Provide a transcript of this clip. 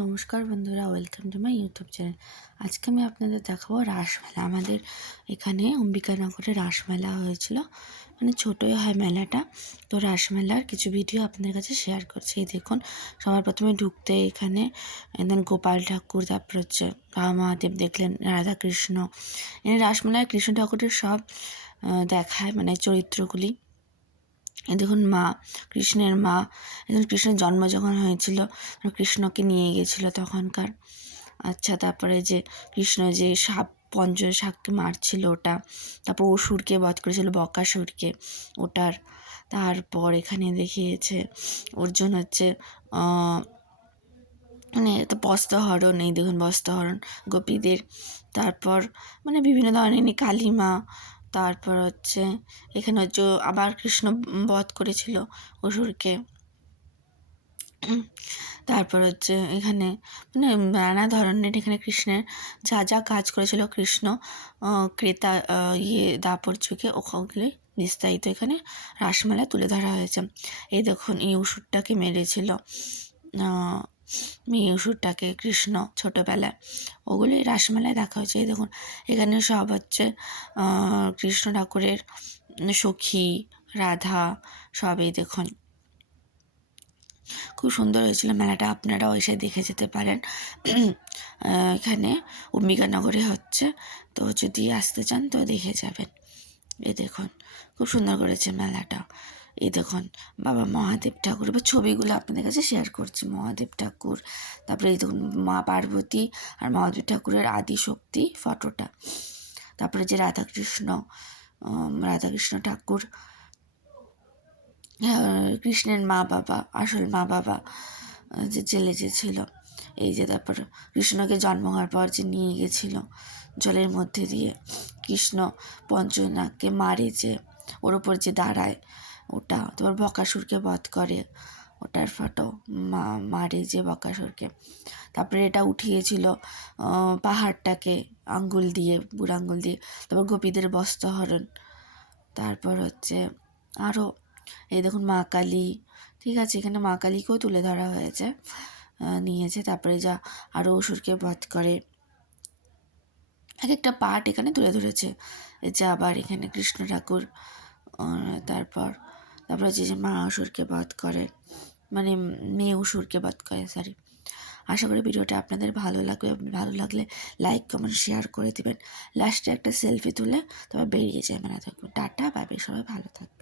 নমস্কার বন্ধুরা, welcome to my YouTube channel. আজকে আমি আপনাদের দেখাবো রাসমেলা। আমাদের এখানে অম্বিকানগরে রাসমেলা হয়েছিল, মানে ছোটোই হয় মেলাটা। তো রাসমেলার কিছু ভিডিও আপনাদের কাছে শেয়ার করছি। এই দেখুন, সবার প্রথমে ঢুকতে এখানে গোপাল ঠাকুর, তারপর হচ্ছে বাবা মহাদেব দেখলেন, রাধাকৃষ্ণ। এখানে রাসমেলায় কৃষ্ণ ঠাকুরের সব দেখায়, মানে চরিত্রগুলি। এই দেখুন মা, কৃষ্ণের মা, এখন কৃষ্ণের জন্ম যখন হয়েছিল কৃষ্ণকে নিয়ে গেছিলো তখনকার। আচ্ছা, তারপরে যে কৃষ্ণ যে শাককে মারছিল ওটা, তারপর অসুরকে বধ করেছিল, বকাসুরকে, ওটার। তারপর এখানে দেখিয়েছে অর্জুন হচ্ছে মানে তো বস্ত্রহরণ, এই দেখুন বস্ত্রহরণ গোপীদের। তারপর মানে বিভিন্ন ধরনের কালিমা। তারপর হচ্ছে এখানে হচ্ছে আবার কৃষ্ণ বধ করেছিল অসুরকে। তারপর হচ্ছে এখানে মানে নানা ধরনের এখানে কৃষ্ণের যা যা কাজ করেছিল কৃষ্ণ ক্রেতা দাপর যুগে, ওগুলি বিস্তারিত এখানে রাসমেলায় তুলে ধরা হয়েছে। এই দেখুন এই অসুরটাকে মেরেছিল, মেয়ে অসুরটাকে কৃষ্ণ ছোটোবেলায়, ওগুলি রাসমেলায় দেখা হয়েছে। এই দেখুন এখানে সব হচ্ছে কৃষ্ণ ঠাকুরের সখী রাধা, সব এই দেখুন। খুব সুন্দর হয়েছিল মেলাটা, আপনারাও এসে দেখে যেতে পারেন। এখানে অম্বিকানগরে হচ্ছে, তো যদি আসতে চান তো দেখে যাবেন। এই দেখুন খুব সুন্দর করেছে মেলাটা। এই দেখুন বাবা মহাদেব ঠাকুর, এবার ছবিগুলো আপনাদের কাছে শেয়ার করছি। মহাদেব ঠাকুর, তারপরে এই দেখুন মা পার্বতী আর মহাদেব ঠাকুরের আদি শক্তি ফটোটা। তারপরে যে রাধাকৃষ্ণ ঠাকুর, কৃষ্ণের মা বাবা, আসল মা বাবা যে জেলে যে ছিল, এই যে তারপর কৃষ্ণকে জন্ম হওয়ার পর যে নিয়ে গেছিল জলের মধ্যে দিয়ে, কৃষ্ণ পঞ্চনাগকে মারে যে ওর ওপর যে দাঁড়ায় ওটা, তারপর বকাসুরকে বধ করে, ওটার ফটো, মারে যে বকাসুরকে। তারপরে এটা উঠিয়েছিল পাহাড়টাকে আঙ্গুল দিয়ে, বুড়ো আঙ্গুল দিয়ে। তারপর গোপীদের বস্ত্রহরণ। তারপর হচ্ছে আরও এই দেখুন মা কালী, ঠিক আছে, এখানে মা কালীকেও তুলে ধরা হয়েছে, নিয়েছে। তারপরে যা আরও অসুরকে বধ করে, এক একটা পার্ট এখানে তুলে ধরেছে। যে আবার এখানে কৃষ্ণ ঠাকুর, তারপর হচ্ছে যে মা অসুরকে বধ করে, মানে মেয়ে অসুরকে বধ করে, সরি। আশা করি ভিডিওটা আপনাদের ভালো লাগবে। ভালো লাগলে লাইক কমেন্ট শেয়ার করে দেবেন। লাস্টে একটা সেলফি তুলে তারপর বেরিয়ে যায়। মানে থাকবে, টাটা, বাই বাই, সবাই ভালো থাকবে।